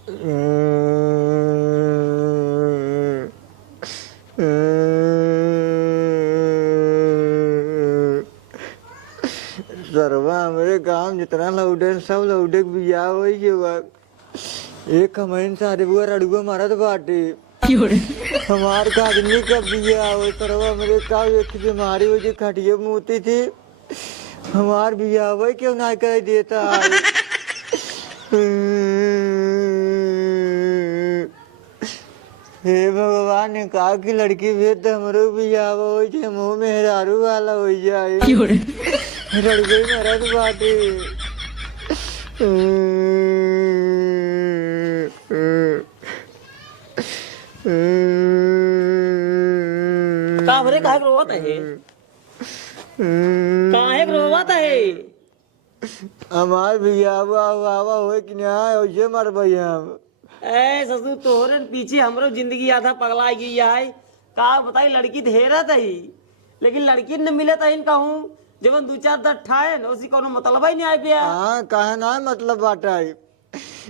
सरवा हमारे गांव जितना लौडे सब लौडे बिया हो एक कमैन शादी बुआ रड़ुआ मारत बाटे हमार का आदमी का बिया हो सरवा मेरे का एक बीमारी हो जी खटिए मोती थी हमार बिया हो क्यों ना कर देता हे भगवान ने कहा कि लड़की भेज तो हमरो बिया हो मुंह में हेरारू वाला हो जाए रड़गई मरद बाटे काहे रोवत है काहे रोवत है हमार बियावा वावा होए कि ना ओजे मर भैया हम ए ससुर तोहरे पीछे हमरो जिंदगी आधा पगला गई है का बताई लड़की ढेरत है लेकिन लड़की न मिले तो इन कहूं जब दो चार दस ठाए न उसी कोनो मतलब ही नहीं आए पिया। हाँ कहे ना मतलब बाटा है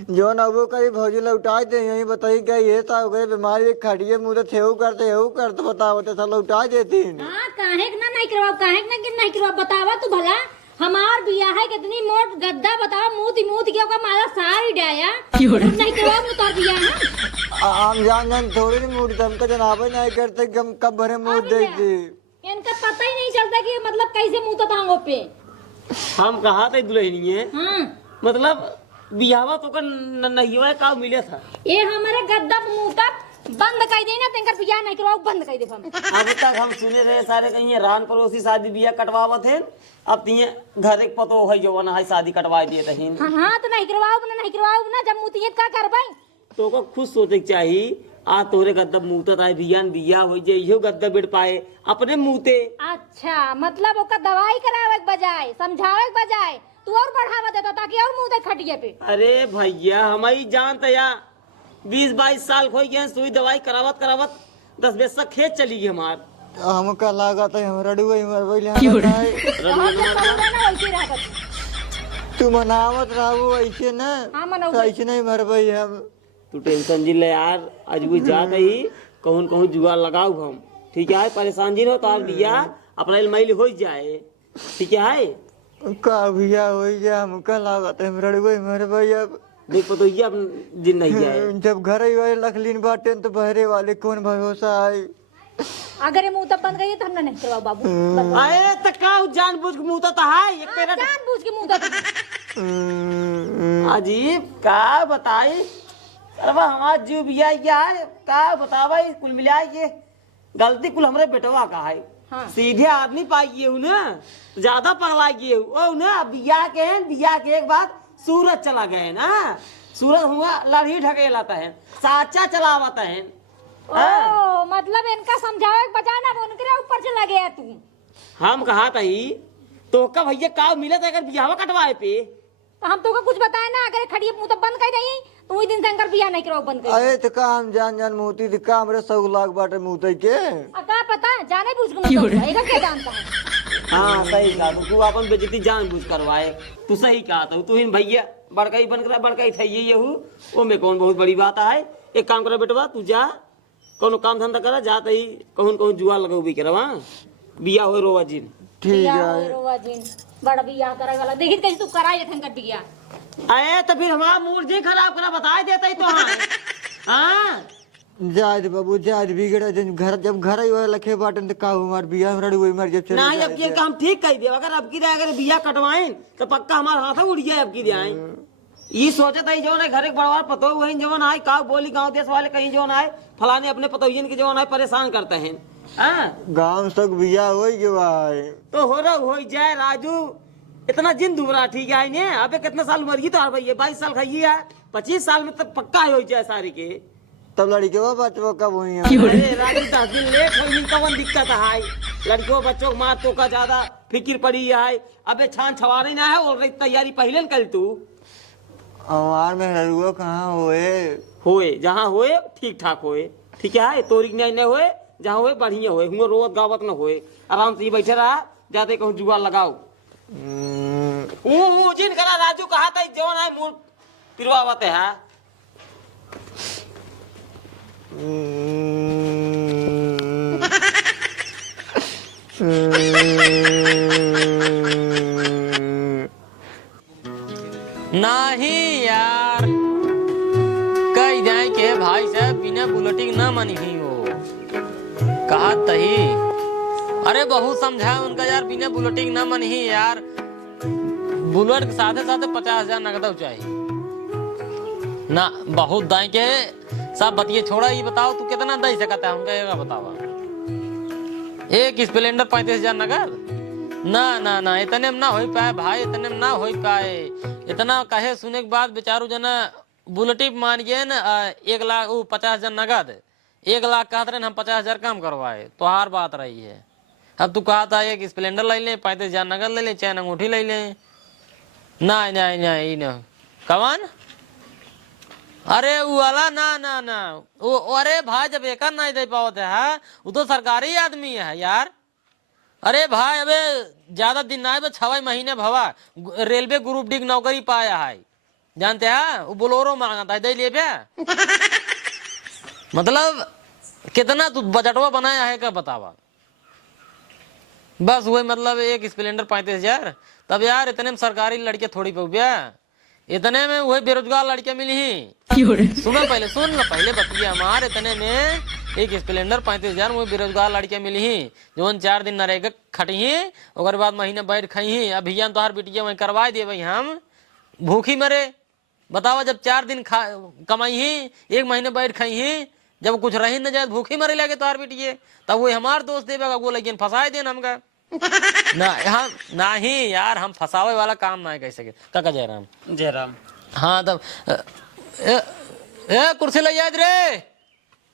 जो ना वो कहीं भौजी लौटाए थे यही बताइए क्या ये था गए बीमारी खड़िए मुँह तो थे करते बताओ तो सब लौटा देती हाँ काहे ना नहीं करवा काहे ना कि नहीं करवा बतावा तू भला हमार बिया है कितनी मोट गद्दा बतावा मुंह क्या का मारा सारी डाया नहीं करवा मुतार बिया है आम जान थोड़ी नहीं मूड हमका जनाब नहीं करते कब भरे मुंह देखते इनका पता ही नहीं चलता कि मतलब कैसे मुंह तो तांगो पे हम कहा थे दुल्हनी है हाँ मतलब बियावा तो कर नहीं हुआ का मिले था ये हमारे गद्दा मुंह तक बंद कर देना तेंकर बिया नहीं करवाओ बंद कर दे हम अब तक हम सुने रहे सारे कहीं रान पड़ोसी शादी बिया कटवावत है अब तिये घर एक पतो है जो है शादी कटवा दिए तहीन हाँ तो नहीं करवाओ ना जब मुतिये का करबै तो को खुश सोचे के चाहिए आ तोरे गद्दा मुंह आए बिया हो जे इहो गद्दा बिड़ पाए अपने मुंहते। अच्छा मतलब ओका दवाई करावे के बजाय समझावे के बजाय तू और बढ़ावा देता ताकि और मुंह दे खटिए पे। अरे भैया हमारी जान तया 20-22 साल हो गए सुई दवाई करावत 10 तक खेत चली गई हमार हमका लागत है हम रडुआ तू मनावत रहो ऐसे ना ऐसे नहीं मरबई हम तू टेंशन जी ले यार आज भी जात ही कहूँ जुआ लगाऊ हम ठीक है परेशान जी हो तो आज बिया अपना इलमाइल हो जाए ठीक है का बिया हो जा हमका लागत है रडुआ मरबई अब देख पतो ये अब जिन नहीं जाए जब घर ही वाले लखलीन बाटे तो बहरे वाले कौन भरोसा है अगर ये मुंह तब बंद करिए तो हमने नहीं करवा बाबू अरे तो का जानबूझ के मुंह तो है एक तेरा जानबूझ के मुंह तब अजीब का बताई अरे हमारा जीव बिया यार का बतावा कुल मिला ये गलती कुल हमरे बेटवा का है हाँ। सीधे आदमी पाइए ना ज्यादा पगला गए ओ ना बिया के एक बात सूरज चला गए ना सूरज हुआ लड़ी ढके लाता है साचा चलावाता है ओ मतलब इनका समझावे बचाना उनके ऊपर चला गया तू हम कहा था ही तो का भैया का मिले था अगर बियाह कटवाए पे तो हम तो कुछ बताए ना अगर खड़िए मुंह तो बंद कर दई तो वही दिन शंकर बियाह नहीं कराओ बंद कर अरे तो काम जान मोती दिखा हमरे 100 लाख बाटे मुंह के का पता जाने बुझ के एका क्या जानता है हां सही कहा तू अपन बेइज्जती जानबूझ करवाए तू सही कहा तू ही भैया बड़का ही बन कर बड़का ही थई ये ओ में कौन बहुत बड़ी बात है एक काम कर बेटवा तू जा कोनो काम धंधा करा जात ही कहूं जुआ लगाऊ भी करवा बिया हो रोवा जी ठीक है रोवा जी बड़ा बियाह करा गला देखि कैसे तू कराई थे कर बियाह अरे तो फिर हमारा मूड जी खराब करा बता देता ही तो हां जाद बाबू जाद बिगड़ा जब घर ही वाला लखे बाटन तो का हमार बियाह रड़ वही मर जब नहीं अब ये काम ठीक कह दे अगर अब की अगर बिया कटवाएं तो पक्का हमारा हाथ उड़ जाए अब की दे ये सोचत है जो घर एक बड़वार पतो वही जवन आए का बोली गांव देश वाले कहीं जवन आए फलाने अपने पतोहियन के जवन आए परेशान करते हैं गांव तक बिया हो गए तो हो जाए राजू इतना जिन दुबरा ठीक है ने अबे कितने साल उम्र की तो भैया 22 साल खाई है 25 साल में तो पक्का हो जाए सारी के तब लड़के बच्चों कब हुई अरे राजू 10 दिन लेट हुई कौन दिक्कत है लड़कियों बच्चों मार तो का ज्यादा फिक्र पड़ी है अबे छान छवारी ना है और तैयारी पहले कर तू हमार में हरुआ कहाँ होए जहाँ होए ठीक ठाक होए ठीक है तोरी नहीं होए जहाँ होए बढ़िया होए हुआ रोवत गावत न होए आराम से बैठे रहा जाते कहूँ जुआ लगाओ जिन करा राजू कहा था जवन है मूल पिरवावत है नहीं यार, कह जाए के भाई साहब बिना बुलेटिंग ना मानी ही हो, कहा तही। अरे बहुत समझा उनका यार, बिना बुलेटिंग ना मानी ही यार। बुलेट के साथे साथे 50,000 नगद चाहिए ना। बहुत दाई के सब बतिये छोड़ा, ये बताओ तू कितना दे सकता है उनका, ये बतावा। एक स्प्लेंडर 35,000 नगद? ना ना ना, इतने में ना हो पाए भाई, इतने में ना हो पाए। इतना कहे सुने के बाद बेचारू जना बुलेटिन मान गए ना 1 लाख 50,000 नगद, 1 लाख कहते रहे हम 50,000 कम करवाए, तो हार बात रही है। अब तू कहा था एक स्प्लेंडर ले ले, 35,000 नगद ले ले, चैन अंगूठी ले ले। नहीं नहीं नहीं ना कवन, अरे वो वाला ना ना ना वो, अरे भाई जब एक नहीं दे पाते है, वो तो सरकारी आदमी है यार। अरे भाई अबे ज्यादा दिन ना है, 6 महीने भवा रेलवे ग्रुप डी नौकरी पाया है, जानते हैं? वो बोलोरो मांगा था, दे लिए मतलब कितना तू बजटवा बनाया है क्या बतावा। बस वही मतलब एक स्प्लेंडर 35,000, तब यार इतने में सरकारी लड़के थोड़ी पे गया, इतने में वही बेरोजगार लड़के मिली ही। सुनो पहले, सुन लो पहले बतिया हमारे, इतने में एक स्प्लेंडर 35,000 वही बेरोजगार लड़के मिली ही, जो 4 दिन नरेगा खटी ही, और बाद महीने बैठ खाई ही। अभियान तोहार बिटिया वही करवा दे भाई, हम भूखी मरे बतावा। जब 4 दिन कमाई ही, 1 महीने बैठ खाई ही, जब कुछ रही न जाए भूखी मरे लगे तोहार बिटिया, तब वो हमार दोस्त देवेगा वो, लेकिन फंसाए देन हमका ना। हम नहीं यार, हम फंसावे वाला काम ना कर सके। काका जयराम। जयराम। हाँ तब ए कुर्सी ले जाए रे,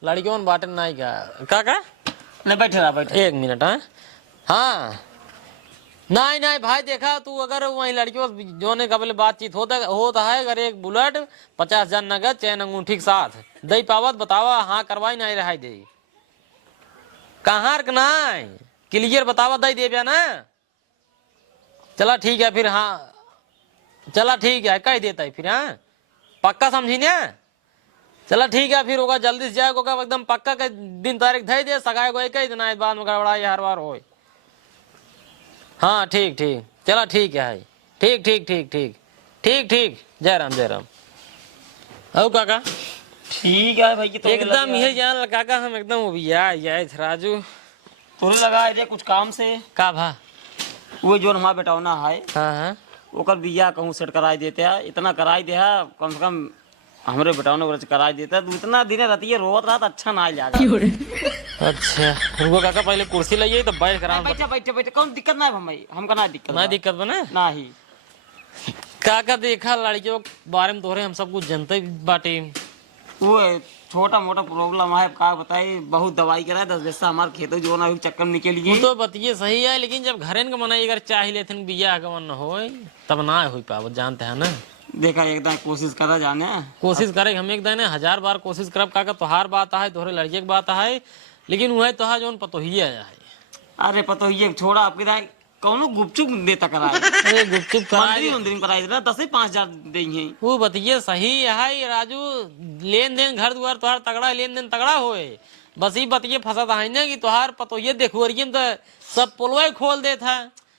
लड़कियों बाटन नहीं का काका नहीं बैठे रहा, बैठे 1 मिनट। हाँ नहीं नहीं भाई, देखा तू अगर वही लड़कियों जो ने कबल बातचीत होता है, अगर एक बुलेट 50,000 नगद चैन अंगूठी के साथ दे पावत बतावा। हाँ करवाई नहीं रहा दे, कहाँ नहीं क्लियर बतावा, दे दे ना। चला ठीक है फिर, हाँ चला ठीक है, कह देता है फिर। हाँ पक्का समझी ना, चला ठीक है फिर होगा, जल्दी से जाएगा एकदम पक्का के दिन तारीख दे दे, सगाई को एक ही दिन बाद में गड़बड़ाई हर बार हो। हाँ ठीक ठीक, चला ठीक है, ठीक ठीक ठीक ठीक ठीक ठीक। जयराम जयराम। ओ काका ठीक है भाई, कि एकदम ये जान काका, हम एकदम वो भैया राजू तोरे लगा रे कुछ काम से का भा, वो जो हमारा बेटौना है हाँ हाँ ओकर बिया कहूँ सेट कराई देते हैं, इतना कराई दे है कम से कम हमरे बेटौने को कराई देता है। तू इतना दिन रहती है रोत रात, अच्छा ना जा। अच्छा रुको काका, पहले कुर्सी लाइए तो बैठ कर। बैठे बैठे बैठे, कौन दिक्कत ना है भाई, हमका ना दिक्कत ना दिक्कत बना ना ही। काका देखा लड़कियों के बारे में तोरे हम सब कुछ जानते बाटे, वो छोटा मोटा प्रॉब्लम है, का बताई बहुत दवाई कराए 10 पैसा हमारे खेतों जो ना चक्कर निकल वो गई। तो बतिये सही है, लेकिन जब घरेन का मनाई अगर चाह लेते बिया का मन हो तब ना हो पावत, जानते हैं ना। देखा एकदम कोशिश करा जाने, कोशिश करे हम एक दिन 1000 बार कोशिश करब काका, तोहार बात है तोहरे लड़के की बात है, लेकिन वह तोहार जो पतो ही है। अरे पतो ये छोड़ा आपके दाई कौनो गुपचुप देता कराए। अरे गुपचुप कराए मंदिर कराई देना 10-5,000 देंगे। वो बतिये सही है राजू, लेन देन घर द्वार तोहार तगड़ा, लेन देन तगड़ा होए, बस ये बतिये फंसा है ना कि तोहार पतो ये देखो तो सब पोलवा खोल देता।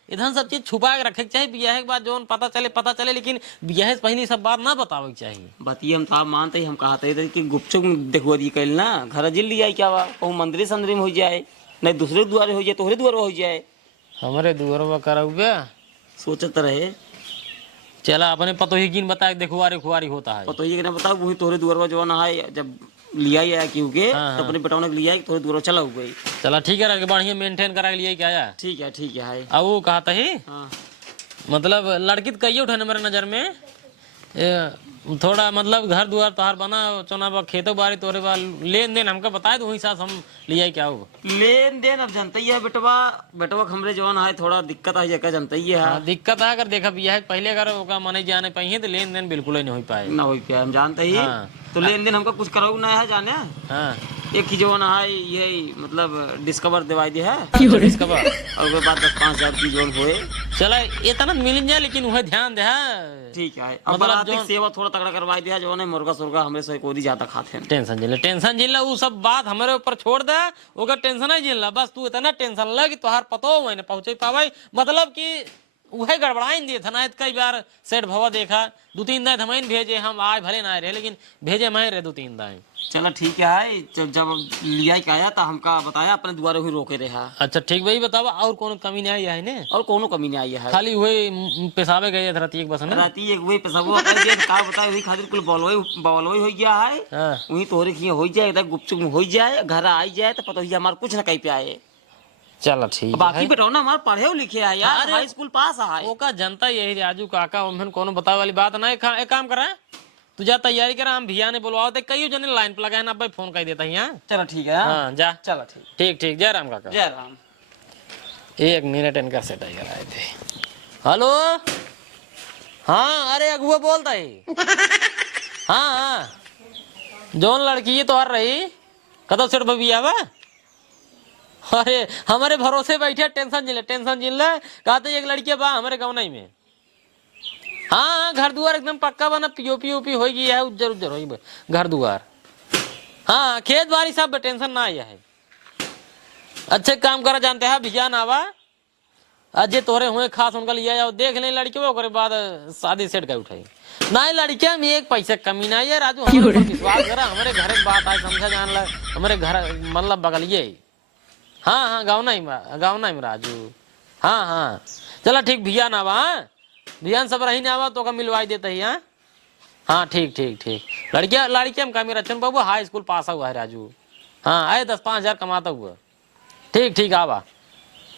इधर सब चीज छुपा के रखे के चाहिए, बियाह के बाद जो पता चले, लेकिन बियाह से पहले सब बात ना बतावे के चाहिए। बतिये हम था मानते ही, हम कहते थे कि गुपचुप देखो दी कल ना घर जिल लिया क्या हुआ, कहूँ मंदिर संदरी में हो जाए, नहीं दूसरे द्वारे हो जाए, तोहरे द्वारे हो जाए, हमारे दुआर करा सोचते रहे। चला अपने पतो ही किन बता देखुआरी खुआरी होता है, पतो ये बताओ वही तोहरे द्वार जो ना है, जब लिया ही आया क्यों के तो अपने बेटाने के लिया थोड़े दूर चला हुआ। चला ठीक है, बढ़िया मेंटेन करा लिए क्या है। ठीक है। अब वो कहता ही हाँ। मतलब लड़की तो कही उठाने मेरे नजर में थोड़ा मतलब घर द्वार तोहार बना चुना खेतों बाड़ी तोरे बाल लेन देन हमको बताए, तो वही साथ हम लिया क्या होगा लेन देन। अब जानते ही है बेटवा हमरे जवान है, थोड़ा दिक्कत है जगह जानते ही है। दिक्कत है, अगर देखा बिया है पहले अगर ओका मने जाने पाई तो लेन देन बिल्कुल ही नहीं हो पाए ना, हो पाए हम जानते ही। तो लेन देन हमको कुछ कराऊ ना है जाने। हाँ एक ही जवान है यही मतलब डिस्कवर दिवाई दी है, डिस्कवर और उसके बाद 10-5 हज़ार की जोन हुए। चला इतना मिल जाए, लेकिन वह ध्यान दे ठीक है। अब बराती सेवा थोड़ा तगड़ा करवा दिया, जो है मुर्गा सुर्गा हमें से कोई ज्यादा खाते हैं। टेंशन झेल उ सब बात हमारे ऊपर छोड़ दे, ओकर टेंशन नहीं झेलना, बस तू इतना टेंशन ले कि तोहार पतो मैंने पहुंचे पावे, मतलब कि वह गड़बड़ाइन दिए था ना। कई बार सेठ भवा देखा 2-3 दिन हमें भेजे, हम आए भले ना रहे लेकिन भेजे मैं रहे 2-3 दिन। चलो ठीक है, जब लिया के आया तो हमका बताया, अपने द्वारे ही रोके रहा। अच्छा ठीक भाई बतावा, और कौन कमी नहीं आई है ने? और कोनो कमी नहीं आई है, खाली वही पेशाबे गए थे राती एक बस में, राती एक वही पेशाबो कर दिया, का बताए वही खातिर कुल बॉलोई हो गया है। हां वही तोरे की हो जाए, एकदम गुपचुप हो जाए, घर आई जाए तो पता ही हमार कुछ ना कहीं पे आए। चलो ठीक बाकी बेटा ना हमारे पढ़े लिखे है यार, हाई स्कूल पास है। ओका जनता यही राजू काका, उन्हें कोनो बतावे वाली बात ना। एक काम करा, तू जा तैयारी करा, हम भैया ने बुलवाओ थे, कई जने लाइन पे लगाए ना, भाई फोन कर देता है। चलो ठीक है, हाँ जा, चलो ठीक ठीक ठीक। जय राम काका। जय राम। 1 मिनट इनका सेट आई कराए थे। हेलो हाँ, अरे अगुआ बोलता है। हाँ हाँ, जोन लड़की तो आ रही कदम सेठ भैया बा, अरे हमारे भरोसे बैठे, टेंशन झेल ले। कहते एक लड़की बा हमारे गाँव नहीं में। हाँ घर दुआर एकदम पक्का बना, पीओपी हो गई है, उज्जर हो घर दुआर। हाँ खेत बाड़ी सब टेंशन ना आया है। अच्छे काम करा जानते हैं भैया नावा, अजय तोहरे हुए खास उनका लिया जाओ, देख ले लड़कियों के बाद शादी सेट कर उठाई ना। लड़किया में एक पैसे कमी ना है राजू, विश्वास करा, हमारे घर की बात है, समझा जान ला, हमारे घर मतलब बगलिए। हाँ हाँ गाँव नहीं में राजू। हाँ हाँ चला ठीक, भैया नावा, हाँ भैया सब रही नावा तो का मिलवाई देता ही। हाँ हाँ ठीक ठीक ठीक। लड़किया में कमी रचन बाबू हाई स्कूल पास हुआ है राजू। हाँ आए 10-5 हजार कमाता हुआ। ठीक ठीक आवा।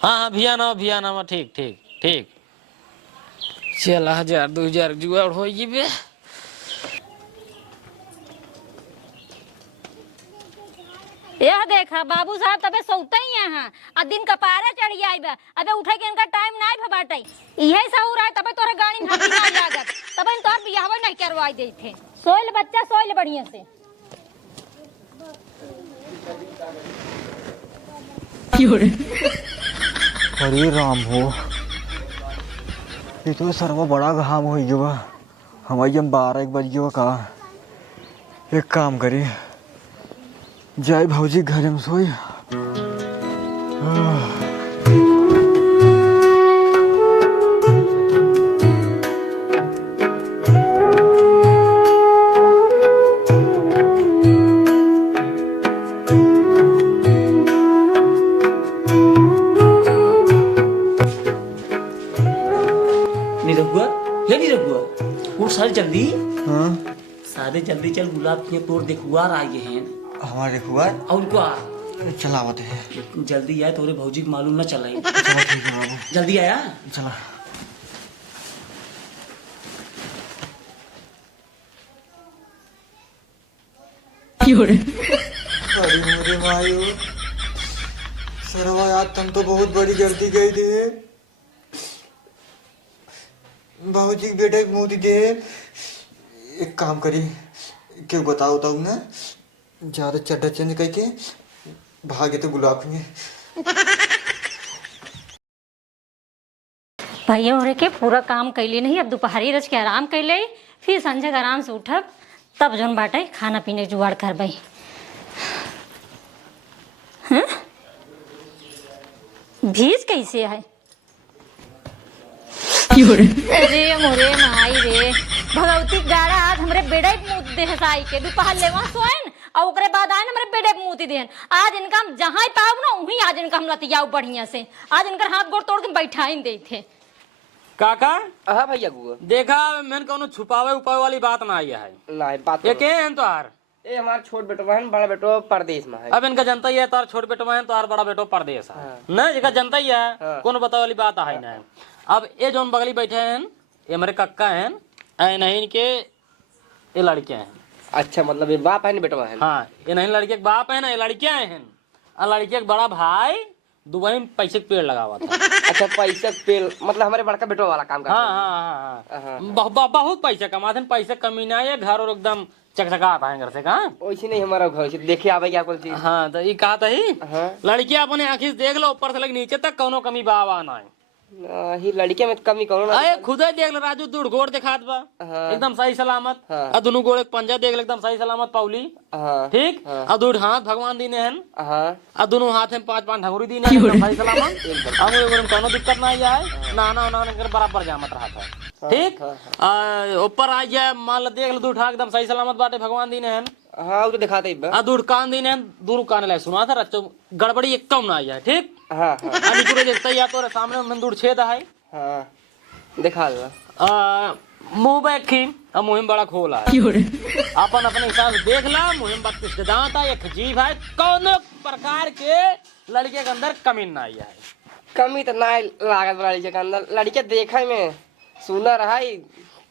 हाँ हाँ भैया नावा ठीक ठीक ठीक। चल 1000-2000 जुआड़ हो बे। यह देखा बाबू साहब तबे सोते ही यहाँ आ दिन कपारे चढ़ी आई बा, अबे उठे के इनका टाइम नहीं भबाटे, इहे सहूर आए तबे तोरे गाड़ी में हाथी ना लागत, तबे इन तोर बियाहवा नहीं करवाई देई थे। सोइल बच्चा सोइल बढ़िया से। अरे राम हो, ये तो सर्व बड़ा घाम हो गया, हमारी हम 12-1 बज गया का। एक काम करी, जय भौजी घर में सोई। निरहुआ हे निरहुआ, उठ सारे जल्दी। हाँ सारे जल्दी चल, गुलाब के तोड़ देखुआ आए हैं हमारे हुआ और क्या चलावत है। जल्दी आए, तोरे भौजी को मालूम ना चला। चलो ठीक है बाबू, जल्दी आया। चला। अरे मेरे मायो, सरवा यार तुम तो बहुत बड़ी गलती की थी। बाबूजी के बेटे मुँह दे, एक काम करी, क्यों बताओ ना, ज्यादा चड्डा चेंज करके भागे तो गुलाब में। भैया हो के पूरा काम कैली नहीं, अब दोपहरी रच के आराम कैले, फिर संजय आराम से उठब, तब जोन बाटे खाना पीने जुगाड़ करबई। हाँ? भीज कैसे है? अरे मोरे माई रे, भगवती गाड़ा आज हमरे बेड़े मुँह दे साई के दोपहर लेवा सोएन और ओकरे बाद आए हमरे बेड़े मुँह देन। आज इनका हम जहाँ पाऊ ना वहीं आज इनका हम लतियाऊ बढ़िया से, आज इनकर हाथ गोड़ तोड़ के बैठा ही दे थे। काका हाँ भैया गुआ, देखा मैंने कौनो छुपावे उपावे वाली बात ना आई है। नहीं बात ये के हैं तोहार? ये हमारा छोट बेटवा है, बड़ा बेटवा परदेश में है। अब इनका जनता ही है, तार छोट बेटवा है, तार बड़ा बेटो परदेश है। हाँ। ना इनका जनता ही है, हाँ। कौन बतावे वाली बात है ना। अब ये जोन बगली बैठे हैं, ये मेरे कक्का हैं, नहीं इनके ये लड़के हैं। अच्छा मतलब ये बाप है ना बेटवा है? हाँ ये नहीं लड़के के बाप है ना, ये लड़कियां हैं। और लड़के के बड़ा भाई दुबई में पैसे के पेड़ लगा हुआ था। अच्छा पैसे पेड़ मतलब हमारे बड़का बेटवा वाला काम करता है। हाँ हाँ हाँ बहुत पैसे कमाते हैं, पैसे कमी ना है, घर और एकदम चकचका आता है घर से। कहाँ वैसे नहीं हमारा घर से देखे आवे क्या कोई चीज। हाँ तो ये कहा था ही हाँ। लड़कियां अपने आँखी से देख लो ऊपर से लेके नीचे तक कोनो कमी बाबा ना है। ही लड़के में कमी करो ना। अरे खुद ही देख ले राजू, दूर गोड़ दिखात बा हाँ। एकदम सही सलामत। हाँ। और दोनों गोड़ एक पंजा देख ले एकदम सही सलामत पाउली। हाँ ठीक। और दूर हाथ भगवान दीने हन। हाँ और दोनों हाथ में 5-5 ठगुरी दीने हन, एकदम सही सलामत। अब वो कोनो दिक्कत ना आए, नहाना उनाना कर बराबर जामत रहा था। ठीक। ऊपर आ जाए मान लो देख ले दूर ठाक एकदम सही सलामत बाटे भगवान दीने हन। हाँ वो तो दिखाते ही बा। आ दूर कान दीने हन, दूर कान ले सुना था रच्चो गड़बड़ी एक कम ना आ जाए। ठीक। हाँ हाँ अभी पूरे देखते ही तो सामने में दूर छेद है। हाँ दिखा दो। मुंह बैठी अब मुहिम बड़ा खोला है। अपन अपने हिसाब से देख ला, मुहिम 32 के दांत है, एक जीभ है, कौन प्रकार के लड़के के अंदर कमी ना आई है। कमी तो ना लागत लड़के के अंदर। लड़के देखे में सुंदर है,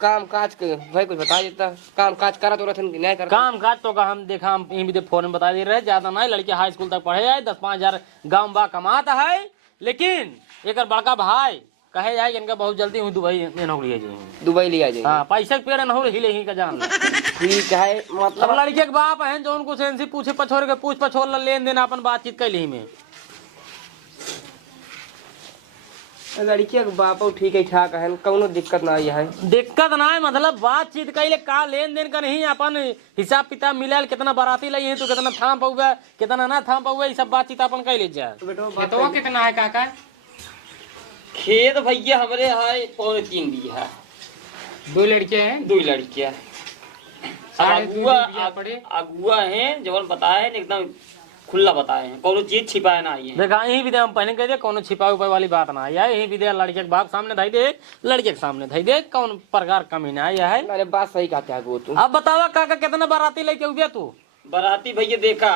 काम काज के भाई कुछ बता देता। काम काज करा तो रथन नहीं करता। काम काज तो का हम देखा, हम यहीं भी फोन में बता दे रहे, ज्यादा नहीं। लड़के हाई स्कूल तक पढ़े है, 10-5 हजार गाँव बा कमाता है। लेकिन एक बड़का भाई कहे जाए इनका बहुत जल्दी हुई दुबई नौकरी है। दुबई लिया जाए। हाँ, पैसे के पेड़ नौकरी हिले ही का जान लो। ठीक है अब मतलब लड़के के बाप है जो उनको सेंसी पूछे पछोर के पूछ पछोर लेन देन अपन बातचीत कैली में। लड़की के बाप ठीक है ठाक है, कौनो दिक्कत ना है। दिक्कत ना है मतलब बातचीत कैले का लेन देन का नहीं, अपन हिसाब किताब मिलल, कितना बाराती लई है तो कितना थाम पौगा कितना ना थाम पौगा, ये सब बातचीत अपन कैले जाए। खेतवा कितना है काका? खेत भैया हमरे है 3.5 बीघा। 2 लड़के हैं। 2 लड़कियां। साढ़े 2 बीघा पड़े। अगुआ है जवन बताए एकदम खुला बताए हैं, कोनो चीज छिपाए ना आई है। देखा यही भी हम पहले कह दे कोनो छिपा उपाय वाली बात ना आया। यही भी दे लड़के के बाप सामने धई दे, लड़के के सामने धई दे, कौन प्रकार कमी ना आया है। अरे बात सही कहते हैं तू। अब बतावा काका कितना बाराती लेके उगे तू? बाराती भैया देखा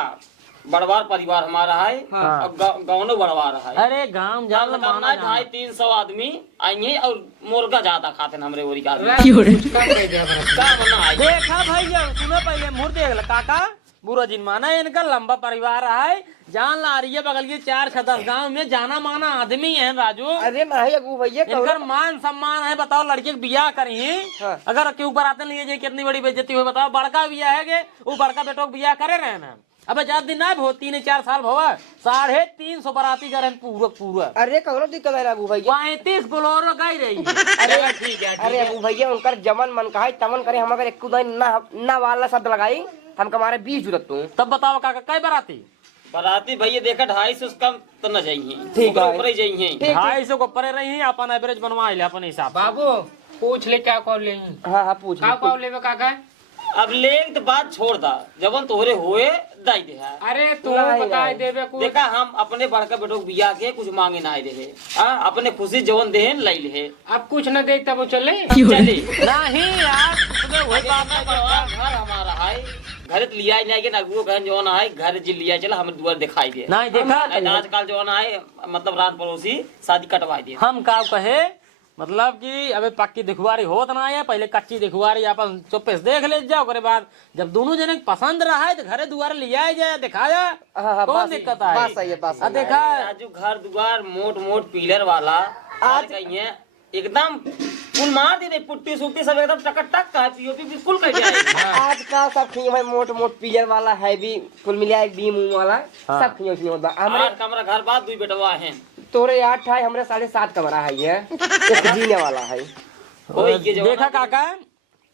बड़वार परिवार हमारा है। हाँ। अब गाँव बड़वार है। अरे गाँव जान लो माना जाना। 250-300 आदमी आएंगे और मुर्गा ज्यादा खाते हैं हमरे ओरी का आदमी। कम कर दिया बड़ा। का मना है? देखा भैया सुनो पहले मुर देख ला काका, बुरा जिन माना इनका लंबा परिवार है। जान ला रही है बगल के 4-10 गाँव में जाना माना आदमी है राजू। अरे नहीं अगू भैया इनका मान सम्मान है। बताओ लड़के के बियाह करी हाँ। अगर के ऊपर आते लिए जाए कितनी बड़ी बेइज्जती हो। बताओ बड़का बियाह है के वो बड़का बेटो बियाह करे रहे ना। अब ज्यादा दिन ना हो 3-4 साल भवा 350 बाराती करे पूरा। अरे कौनो दिक्कत है अबू भैया। 35 बोलोरो गई रही। अरे ठीक है। अरे अबू भैया उनकर जमन मन का है तमन करे, हम अगर एक ना वाला शब्द लगाई हम कमारे 20 जुरत तू। तब बताओ काका कई बाराती? बाराती भैया देखा 250 कम तो न जाइए। ठीक है। ऊपर ही जाइए। 250 को परे रही अपन एवरेज बनवा ले अपन हिसाब से। बाबू पूछ ले क्या कॉल ले। हाँ हाँ पूछ का कॉल लेवे काका? अब ले तो बात छोड़ दा, जबन तोहरे होए दाई दे। अरे तू नहीं, बता नहीं। देवे कुछ। देखा हम अपने बड़का बेटो के बियाह के कुछ मांगे ना देवे। अपने खुशी जवन दे लाई ले। अब कुछ न दे तब वो चले। चले नहीं यार तुम्हें वही बात है। घर हमारा है, घर तो लिया नहीं ना वो घर जवन है, घर जिल लिया चला हमें दुआर दिखाई दे। नहीं देखा आजकल जवन है मतलब रात पड़ोसी शादी कटवाई दे। हम का कहे मतलब कि अबे पक्की दिखवारी होत ना है, पहले कच्ची दिखवारी अपन चुप्पे से देख ले जाओ। करे बाद जब दोनों जने पसंद रहा है तो घरे दुआर लिया जाए दिखाया। हाँ, कौन दिक्कत है? बात सही है, बात सही है। देखा राजू घर दुआर मोट पिलर वाला आज कहीं एकदम फुल मार दी पुट्टी सुट्टी सब एकदम टक का पीओपी बिल्कुल कट जाए। आज का सब खिए भाई मोट पिलर वाला है भी कुल मिला एक बीम वाला सब खिए होता। हमरे कमरा घर बाद 2 बेटवा है। तोरे 8 है, हमरे 7.5 कमरा है ये एक जीने वाला है। देखा काका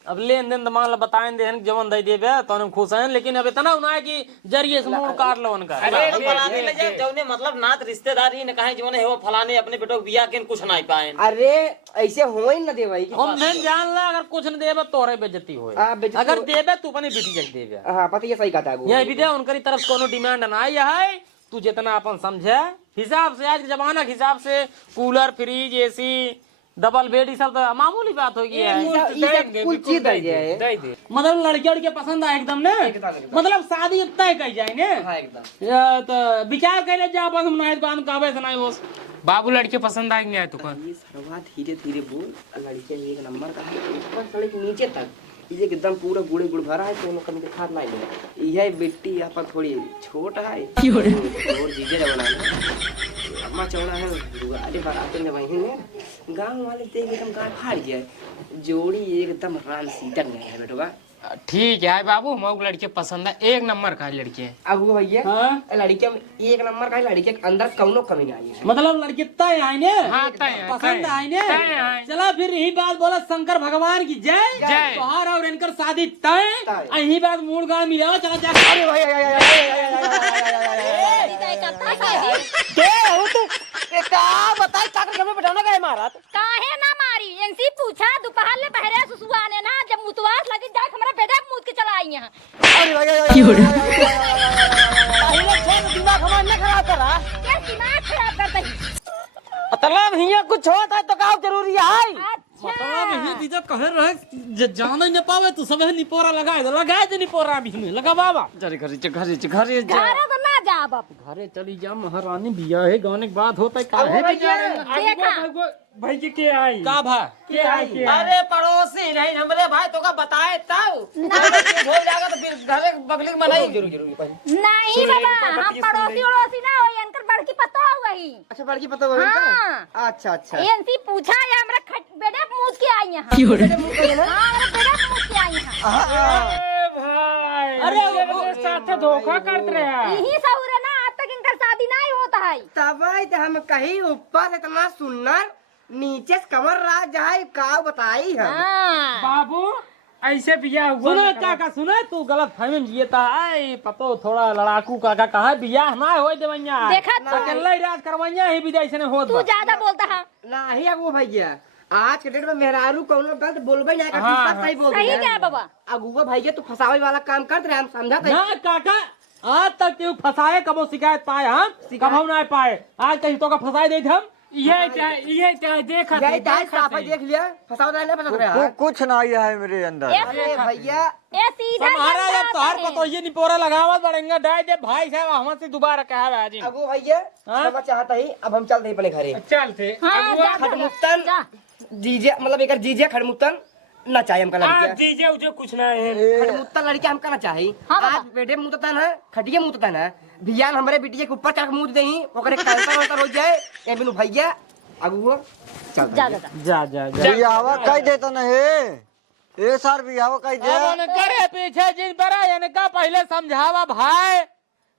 अब लेन देन तो मान लो बताएं दे जवन दे देबे तो हम खुश हैं। लेकिन अब इतना होना है कि जरिए से मुंह काट लो उनका। फलाने ले जाए जौने मतलब नात रिश्तेदारी ने कहे जौने हो फलाने अपने बेटो के बियाह के कुछ नहीं पाए। अरे ऐसे हो ही न दे भाई। हम नहीं जान ला अगर कुछ न देबे तोरे बेइज्जती होए। अगर देबे तू अपनी बेटी जग देबे। हाँ पता ये सही कहता है। ये भी दे उनकरी तरफ कोनो डिमांड ना आई है। तू जितना अपन समझे हिसाब से आज के जमाना के हिसाब से cooler fridge AC double bed ये सब तो मामूली बात हो गई है। कुल चीज दे जाए। दे दे। मतलब लड़के पसंद आए एकदम ने मतलब शादी तय कही जाए ने। हाँ एकदम। तो विचार कर ले जा अपन हम बांध काबे से नहीं हो। बाबू लड़के पसंद आएंगे आए तो कर। ये सरवा धीरे धीरे बोल। लड़के एक नंबर का है, ऊपर सड़क नीचे तक ये एकदम पूरा गुड़े गुड़ भरा है, कोनो कमी के खाद नहीं ले। यह बेटी अपन थोड़ी छोट है और जीजे जवाना है अम्मा चौड़ा है। अरे बारात में वहीं ने गांव वाले देख एकदम गाय फाड़ गया। जोड़ी एकदम रान सीटर नहीं है बेटवा। ठीक है बाबू हमारे लड़के पसंद है, एक नंबर का लड़के है। अगू भैया हाँ? लड़के में एक नंबर का लड़के के अंदर कौनो कमी नहीं आई है। मतलब लड़के तय आएंगे हाँ, तय है, पसंद तय। आएंगे। तय है। चला फिर यही बात बोला शंकर भगवान की जय जय। तोहार और इनकर शादी तय तय। यही बात मूड गाड़ मिला चला जा। अरे का बताई का घर में बैठाना का है महाराज? काहे ना मारी इनसी पूछा दोपहर ले पहरे सुसुआ ने ना जब मुतवास लगी जा हमरा बेटा मुद के चला आई यहां। पहले छे दिमाग हमार न खराब करा। क्या दिमाग खराब करता है? मतलब हिया कुछ होता है तो का जरूरी है। मतलब यही दीदा कहे रहे जाने न पावे तो सब निपोरा लगाए दे निपोरा भी में लगा बाबा। घरे घरे तो ना जा बाप। घरे चली जा महारानी बिया है गाने की बात होता है का है देखा भाई जी के आई का भा के आई के आई। अरे पड़ोसी नहीं हमरे भाई तो का बताए तब हो जाएगा तो फिर घरे बगली में नहीं जरूर नहीं बाबा हम पड़ोसी उड़ोसी ना होई इनकर बड़की पतो वही। अच्छा बड़की पता हुआ हाँ। अच्छा अच्छा एनसी पूछा या हमरा बेटा मुद के आई यहां। हां हमरा बेटा मुद के आई यहां। भाई अरे वो साथ धोखा करते रहे हैं। यही सहुरे ना आज तक इनकर शादी नहीं होता है। तब हम कहीं ऊपर इतना सुंदर नीचे से कमर रहा जाए का बताई है। हां बाबू ऐसे बिया हुआ सुना काका सुना तू गलत फहमी में जियता है पतो थोड़ा लड़ाकू काका कहा बियाह ना होय देवैया देखा तू। अकेले इलाज करवैया ही विदेश से होत तू ज्यादा बोलता है। नहीं अगू भैया आज के डेट में मेहरारू कौनो गलत बोलबे नहीं का हाँ, सब सही बोल सही क्या बाबा? अगुआ भैया तू फसावे वाला काम करते रहे हम समझा थे। ना काका आज तक तू फसाए कबो शिकायत पाए हम कबो ना पाए आज कहीं तो का फसाए दे हम ये देखा यही टाइम साफ है देख लिया फसाव नहीं फसा रहा है। कुछ ना आया है मेरे अंदर। अरे भैया ए सीधा तुम्हारा जब जब तोहर पतो ये नहीं पोरा लगावत बढ़ेंगे डाय दे भाई साहब हमसे दोबारा कहा आज अगू भैया हाँ? समझ चाहता ही अब हम चलते हैं अपने घरे। चलते हां जा खटमुत्तन जा। जीजे मतलब एक जीजे खटमुत्तन ना चाहिए हमका आज लड़किया। दीजिए उसे कुछ ना है। खटमुत्तन लड़किया हमका ना चाहिए। हाँ बाबा। आज बेटे मुततन है खटिए मुततन है भियान हमारे बिटिया के ऊपर चढ़ मुंह देही ओकरे कैंसर वैंसर हो जाए ए बिनु भैया अगुआ चल जा जा जा। जा बियावा कह देता नहीं ए सर बियावा कह दे। अब करे पीछे जिन पर इनका पहले समझावा भाई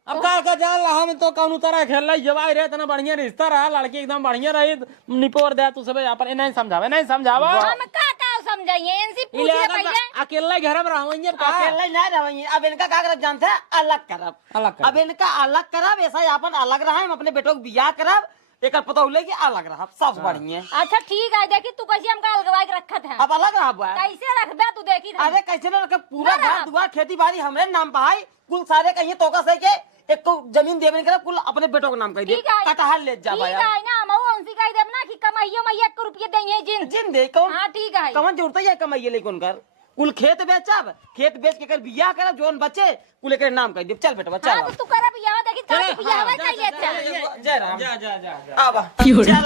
अब का जान ला हम तो कौन तरह खेल रही जवाई रहे इतना बढ़िया रिश्ता रहा लड़की एकदम बढ़िया रही निपोर दे तू सब अपन नहीं समझावा हम का समझाइए इनसे पूछ ले पहले। अकेले घर में रहवैया का अकेले नहीं रहेंगे। अब इनका क्या करब जानते हैं? अलग करब। अलग करब। अब इनका अलग करब ऐसा ही अपन अलग रहा हम अपने बेटों को बियाह करब एक पता होले कि अलग रहा सब बढ़िया। अच्छा ठीक है देखी तू कैसे हमका अलगवाई के रखत है। अब अलग रहा बुआ। कैसे रखबे तू देखी। अरे कैसे ना रखे पूरा ना घर दुआर खेती बाड़ी हमरे नाम पे है कुल सारे कहिए तो का सही के एक को जमीन देवे करे कुल अपने बेटों के नाम कह दे ठीक है कटहल ले जा ठीक भाई है ना हम उनसे कह देब ना कि कमाइयो मैया 1 रुपया देंगे जिन। जिन दे कौन हां ठीक है। कौन जरूरत है कमाइए लेकिन कर कुल खेत बेचब खेत बेच के कर बियाह करब जोन बच्चे कुल एक नाम कह दे चल बेटा चल। हां तो तू करब बियाह देखी का बियाह कैले अच्छा। जय राम जा आवा चल